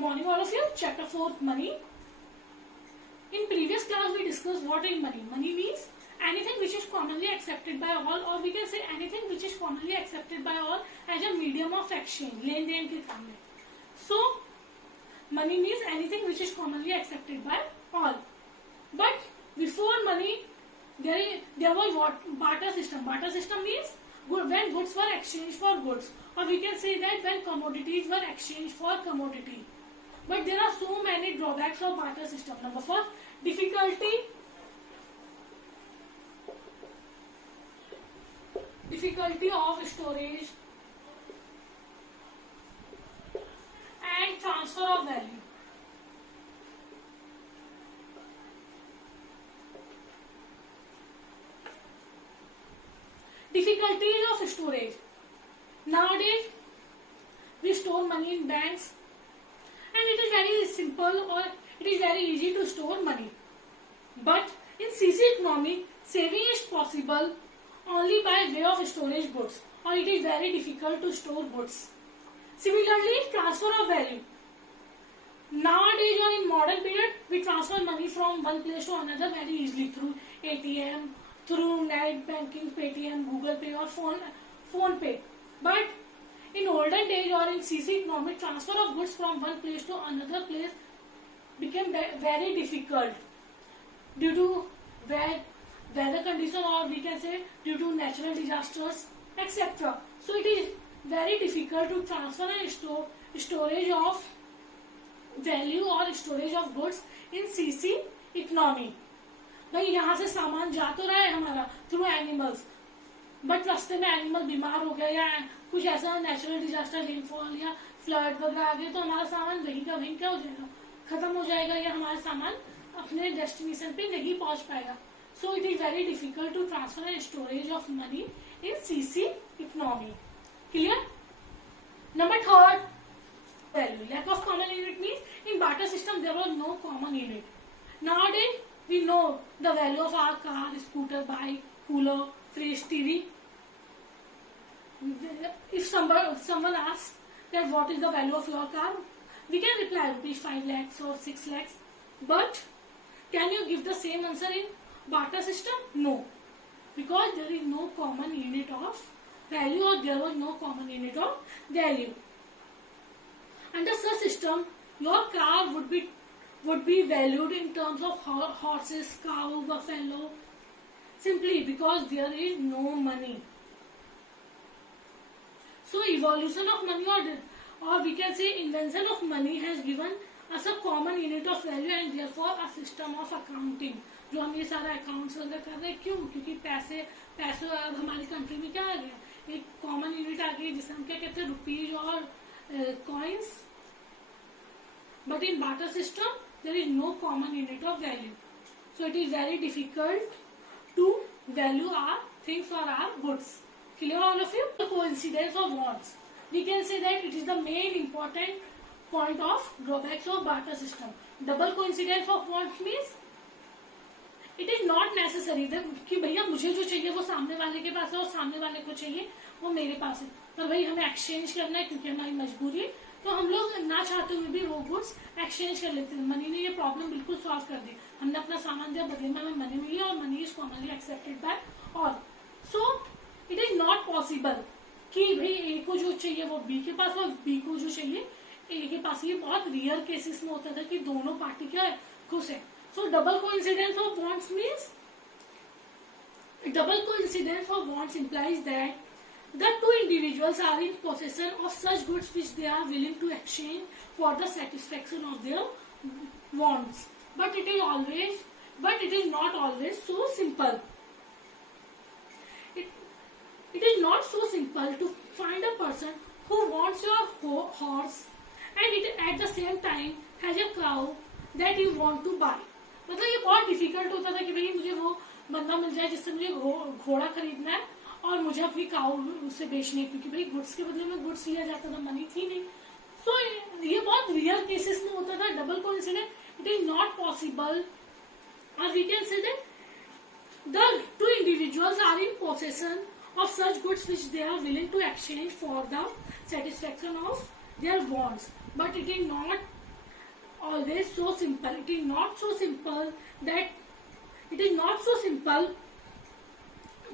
morning all of you. Chapter 4 money. In previous class we discussed what is money. Money means anything which is commonly accepted by all, or we can say anything which is commonly accepted by all as a medium of exchange, लेन देन के काम में. So money means anything which is commonly accepted by all. But before money there was what? Barter system. Barter system means when goods were exchanged for goods, or we can say that when commodities were exchanged for commodity. But there are so many drawbacks of barter system. Number first, difficulty of storage and transfer of value. Difficulties of storage. Nowadays we store money in banks, and it is very simple, or it is very easy to store money. But in CC economy, saving is possible only by way of storage goods, or it is very difficult to store goods. Similarly, transfer of value. Nowadays or in modern period, we transfer money from one place to another very easily through ATM, through net banking, Paytm, Google Pay or Phone Pay. But in olden days or in CC economy, transfer of goods from one place to another place became very difficult due to weather condition, or we can say due to natural disasters, etc. So it is very difficult to transfer and storage of value or storage of goods in CC economy. भाई यहाँ से सामान जा तो रहा है हमारा through animals, but रास्ते में एनिमल बीमार हो गया या कुछ ऐसा नेचुरल डिजास्टर, रेनफॉल या फ्लड वगैरह आ गया, तो हमारा सामान वहीं का वहीं क्या हो जाएगा, खत्म हो जाएगा, या हमारा सामान अपने डेस्टिनेशन पे नहीं पहुंच पाएगा. So it is very difficult to transfer and storage of money in CC economy. Clear. Number third, value. Lack of common unit means in barter system there was no common unit. Nowadays we know the value of our car, scooter, bike, cooler, fridge, TV. If someone asks that what is the value of your car, we can reply rupees 5 lakhs or 6 lakhs. But can you give the same answer in barter system? No, because there is no common unit of value, or there was no common unit of value. Under such system, your car would be valued in terms of horses, cow, buffalo, simply because there is no money. So evolution of money, or we can say invention of money, has given us a common unit of value and therefore a system of accounting. जो हम ये सारा accounts वगैरह कर रहे हैं, क्यों? क्योंकि पैसे अब हमारी कंट्री में क्या आ गया, एक कॉमन यूनिट आ गई जिसे हम क्या कहते हैं, रुपीज और coins. But in barter system there is no common unit of value, so it is very difficult to value our things or our goods. Clear all of you? The coincidence of wants, we can say that it is the main important point of drawbacks of barter system. Double coincidence of wants means it is not necessary कि भैया मुझे जो चाहिए वो सामने वाले के पास है और सामने वाले को चाहिए वो मेरे पास है, पर भाई हमें एक्सचेंज करना है क्योंकि हमारी मजबूरी है, तो हम लोग ना चाहते हुए भी वो गुड्स एक्सचेंज कर लेते हैं. मनी ने ये प्रॉब्लम बिल्कुल सॉल्व कर दी. हमने अपना सामान दिया, बदले में हमें मनी मिली, और money is commonly accepted by all. So it is not possible कि भाई ए को जो चाहिए वो बी के पास और बी को जो चाहिए ए के पास. ये बहुत रियर केसेस में होता था कि दोनों पार्टी क्या है, खुश है. सो double coincidence of wants means, double coincidence of wants implies that the two individuals are in possession of such goods which they are willing to exchange for the satisfaction of their wants. But it is not always so simple. It is not so simple to find a person who wants your horse and it at the same time has a cow that you want to buy. मतलब ये बहुत difficult होता था कि भाई मुझे वो बंदा मिल जाए जिससे मुझे घोड़ा खरीदना है और मुझे अपनी काऊ उससे बेचनी है, क्योंकि भाई गुड्स के बदले में गुड्स लिया जाता था, मनी थी नहीं. सो ये बहुत रियल केसेस में होता था. Double coincidence, it is not possible, और we can say that the two individuals are in possession of such goods which they are willing to exchange for the satisfaction of their wants. But it is not always so simple. It is not so simple that it is not so simple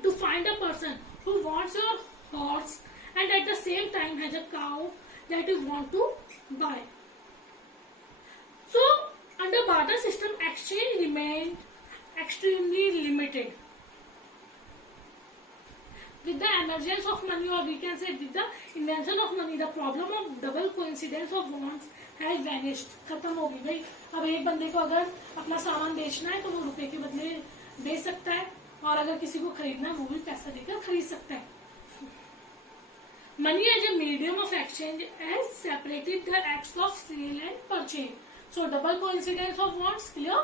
to find a person who wants your horse and at the same time has a cow that you want to buy. So under barter system, exchange remained extremely limited. With the emergence of money, or we can say with the invention of money, the problem of double coincidence of wants has vanished. खत्म हो गई भाई. अब एक बंदे को अगर अपना सामान बेचना है तो वो रुपए के बदले बेच सकता है, और अगर किसी को खरीदना है वो भी पैसा देकर खरीद सकता है. Money as a medium of exchange has separated the acts of sale and purchase. So double coincidence of wants, clear?